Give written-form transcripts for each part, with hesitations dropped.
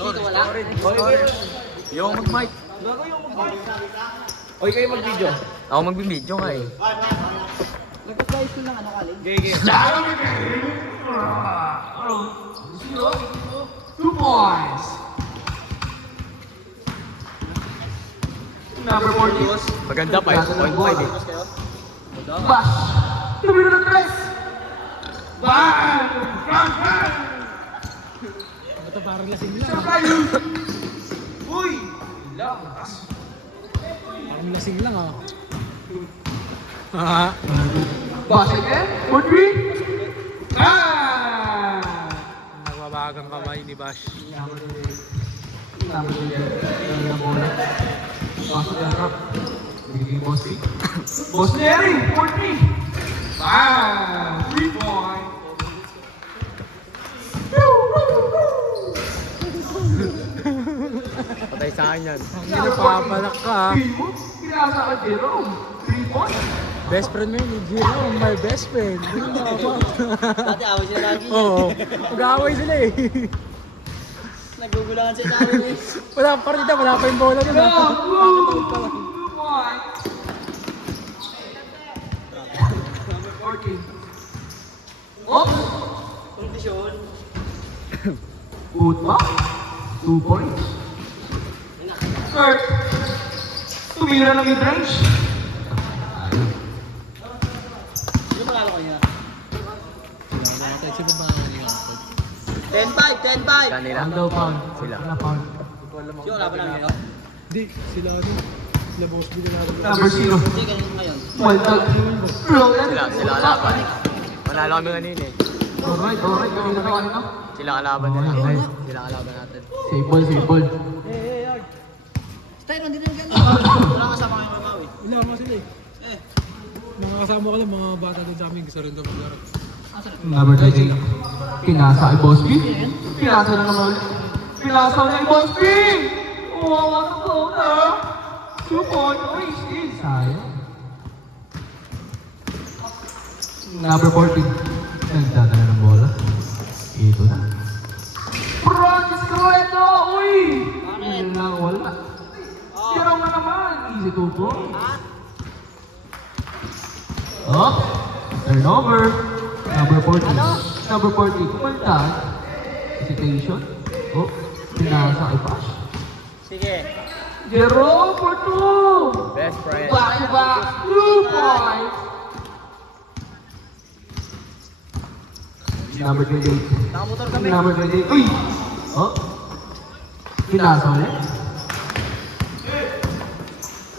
Dito wala? Yung mag-mic. Bago yung mag-mic. Oy, kayo mag-video. Ako mag-video nga eh. Nag-guys ko lang ano kalin. Gege. 2 points. Number 40. Maganda pa eh. 0.5 eh. Bash. Tumiro ng tres. Bang! Bang! Bang! Ito parang lasing lang. Surprise! Uy! Lakas. Parang lasing lang ah. Ah. Bash again. For 3. Ah! Nagbabagang kamay ni Bash. Number 3. Yung bola. Pasok yung rap. Biging boss eh. Boss Larry! 40! Bang! 3 points. Patay sa akin yan. Ang pinapapalak ka ah. Kinasa ka, Jerome. 3 points. Best friend mo yun, ni Jerome, my best friend. Yun na ako. Dati away sila lagi. Oo. Mag-aaway sila eh. Nagugulangan sa ilalim eh. Wala pa rin wala pa yung bola dun ah. Number 14. Oops! Kondisyon. Good pa. 2 points. Third. Tumira ng mid-range. Yung malalo kanya. Si babae niya. 10-5, 10-5. Kanila. Ang daw pa. Sila. Pound. Yung wala pa lang ngayon. Di, sila ano. Sila boss bin nila. Number 0. Hindi, ganun ngayon. Well done. Sila kalaban eh. Manalo kami kanina eh. Alright, alright. Kanina ka kanina. Sila kalaban nila. Okay. Sila kalaban natin. Save ball, save ball. Style, nandito yung ganun. Wala kasama kayo mabawi. Wala nga sila eh. Nakakasama ko lang mga bata doon sa amin. Gusto rin doon maglaro. Number 13. Pinasa kay Boss B. Pinasa na naman. Pinasa na kay Boss B. Wow, ano to na? 2 points. Uy, sayang. Number 14. Nagdadala ng bola. Ito na. Francis Coeto! Uy! Yun lang wala. Zero na naman. Easy 2 points. Oh, turnover. Number 14. Number 14. Kumaltan. Hesitation. Oh, pinasa kay Pash. Sige. Jerome for 2. Best friend. Back to back. 2 points. Number 28. Nakamotor kami. Number 28. Uy! Oh. Pinasa ulit.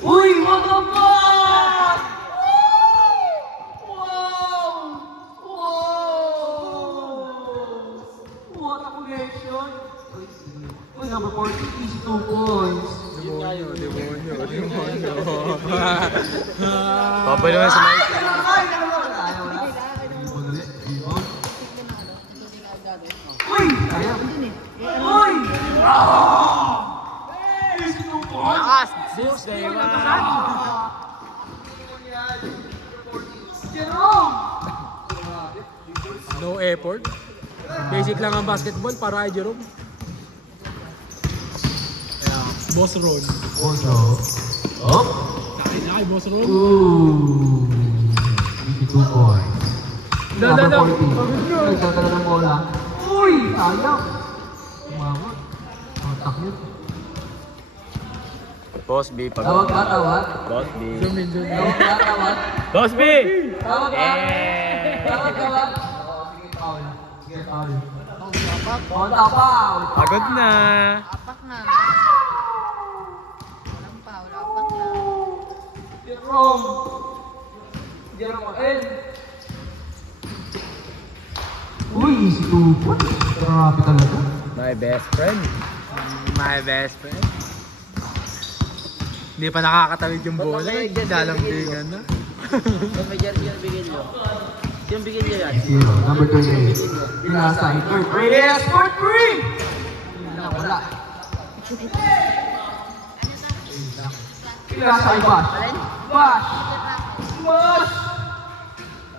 Uy! What the fuck? Wow! Wow! What a connection! Uy, number 40. Easy 2 points. Demonyo. Babay naman sa mic. Uy! Ayaw. Uy! Easy 2 points. Lakas! Zeus day one. Jerome! No effort. Basic lang ang basketball para kay Jerome. Kaya, Boss Ron. Also, up. Kay Boss Ron. Ooh. Easy 2 points. Number 14. Pagod Nagdadala ng bola. Uy! Sayang. Tumawag. Matak yun. Boss B. Tawag ka, tawag. Boss B. Jermaine. Tawag ka, tawag. Boss B! Tawag ka. Eh! Tawag, tawag. Sige, foul. Sige, foul. Konta, foul. Pagod na. Apak na. Walang foul, apak na. Jerome. Jerome, uy, easy 2 points. Grabe talaga. My best friend. My best friend. Hindi pa nakakatawid yung bola. Dalambingan na. Ba't may jersey yung bigyan nyo? Yung bigyan nyo yan? 0. Number 28. Pinasa ay third. Reyes for 3! Wala. Pinasa ay Bash. Bash! Bash!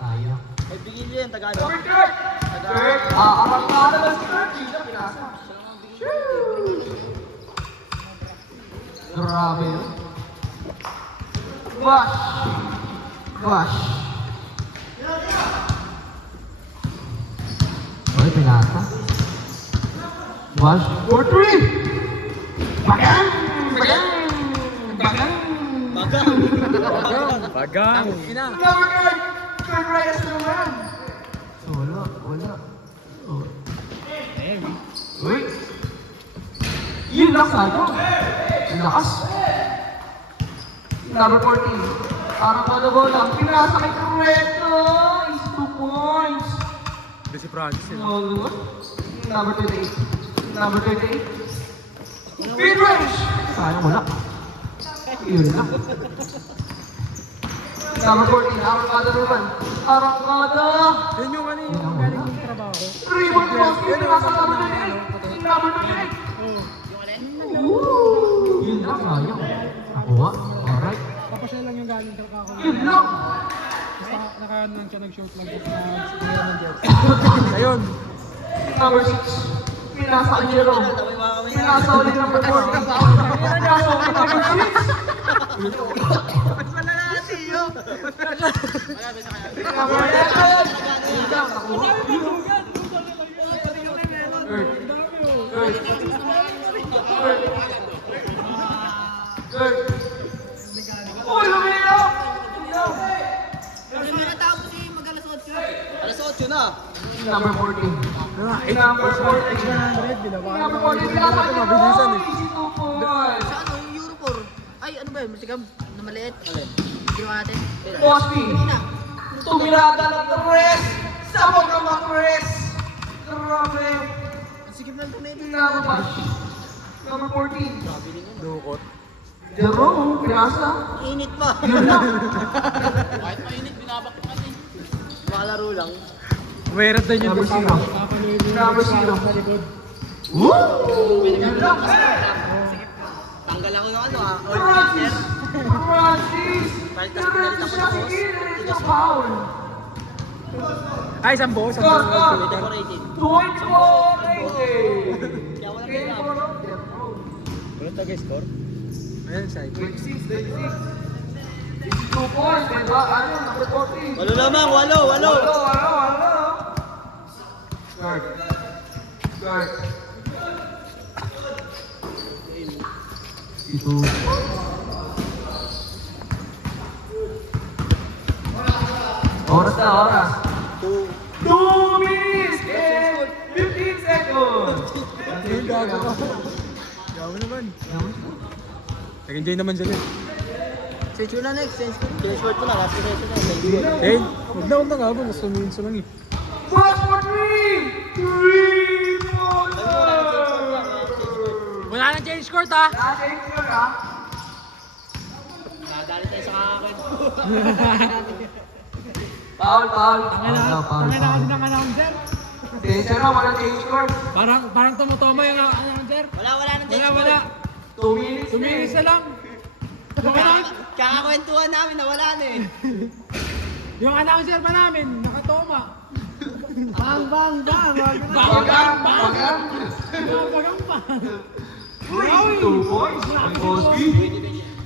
Ayaw. Ay, bigyan nyo yan, Tagalog. Number 3! Third. Arang na naman si third. Pinasa. Grabe yun. Wash! Wash! Okay, pinata. Wash for 3! Bagang! Bagang! Bagang! Bagang! Ina! Number guard! Kurt Reyes naman! Wala. Oh. Wait! Yun lang sa'yo! Ang lakas! Number 14. Parang bola-bola. Pinasa kay Crueto! Is 2 points! Hindi si Francis eh. No. Number 28. Number 28. Mid-range! Sayang wala. Yun lang. Number 14. Arangkada naman. Arangkada! Yun yung ano yung galing ng trabaho. 3-1 cross. Pinasa number 28. Number 28. Ooh! Yun lang sayang. Nakuha. Alright. Tapos siya lang yung galing trabaho. Yun lang! Nakaano lang siya nag-short lang sa siguro ng jersey. Ayun. Number 6. Pinasa kay Jerome. Pinasa ulit number 4. Pinasa ulit number 6. Number 11. Yun lang. Nakuha. Good. Uy, lumilaw! Alas 8 na. Number 14. Number 14. Number 14. Pinasa kay Jerome. Easy 2 points. Sa ano, yung Euro 4? Ay, ano ba yun? Masigam? Na maliit? Ginawa natin? Cosby. Tumirada ng Torres. Sabog ng mga Torres. Grabe. Sigim lang ito na Pinababas. Number 14. Dukot. Jerome, pinasa. Init pa. Yun lang. Kahit mainit, binabak natin. Malaro lang. Umayrat din yung Number 0. Number 0. Woo! Yun lang. Tanggal ako ng ano Francis! Francis! Palitas ko na rin ako ng boss. It's a foul. Ay, isang buo. Go, go! Decorated. 24 rated. Kaya wala Game kaya. for all. Wala tayo score? Ayan, side. 26. 2 points, diba? Ano, number 14. Walo lamang, walo. Hello. Guard. Guard. Ito. Oras na, oras. 2 minutes and 15 seconds. Ayun, gago ka. Gago naman. Nag-enjoy naman sila. Change na next. Short ko na, last session na. Eh, huwag na nga ba. Gusto minutes lang eh. Flash for 3! 3 points! Wala na change court ah. Natin yun, ha? Nadali tayo sa kakakin. Foul. Tangin na ng announcer. Tension na, walang change court. Parang tumutoma yung announcer. Wala nang Wala. 2 minutes. Tumilis na lang. Yung announcer. Kakakwentuhan namin na wala na eh. Yung announcer pa namin, nakatoma. Bang! Bagang. Bagang pa. 2 points. Ang Cosby.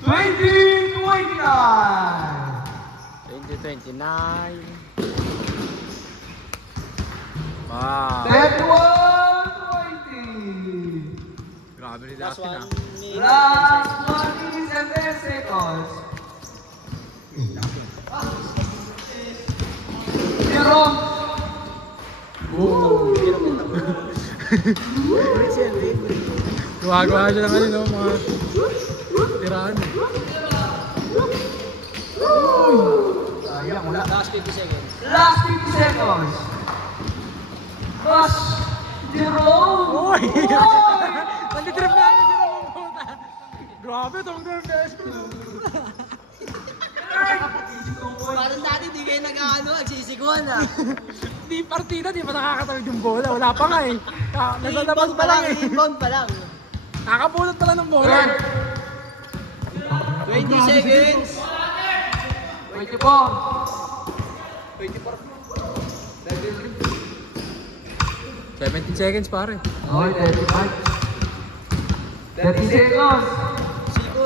20-29. 2029. Wow. 31-20. Grabe ni Last Dustin one ah. ni... Last 1 minutes and 10 seconds. Jerome. Gawa siya ng ano, no? Mga tiraan. Sayang, wala. Last 50 seconds. Last 50 seconds. Rush. Jerome. Uy! Nag-trip na ako dyan ang puta. Grabe, itong trip na Parang dati di kayo nag-ano, nagsisiguan ah. Di partida, di pa nakakatawid yung bola. Wala pa nga eh. Nasa labas Inbound pa lang eh. inbound pa lang. Nakapulot pa lang ng bola. 20 seconds. 24. 17 seconds pare. Okay, 35. 30 seconds. Sigo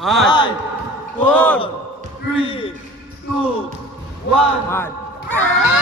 5, 4, 3, 2, 1. 1.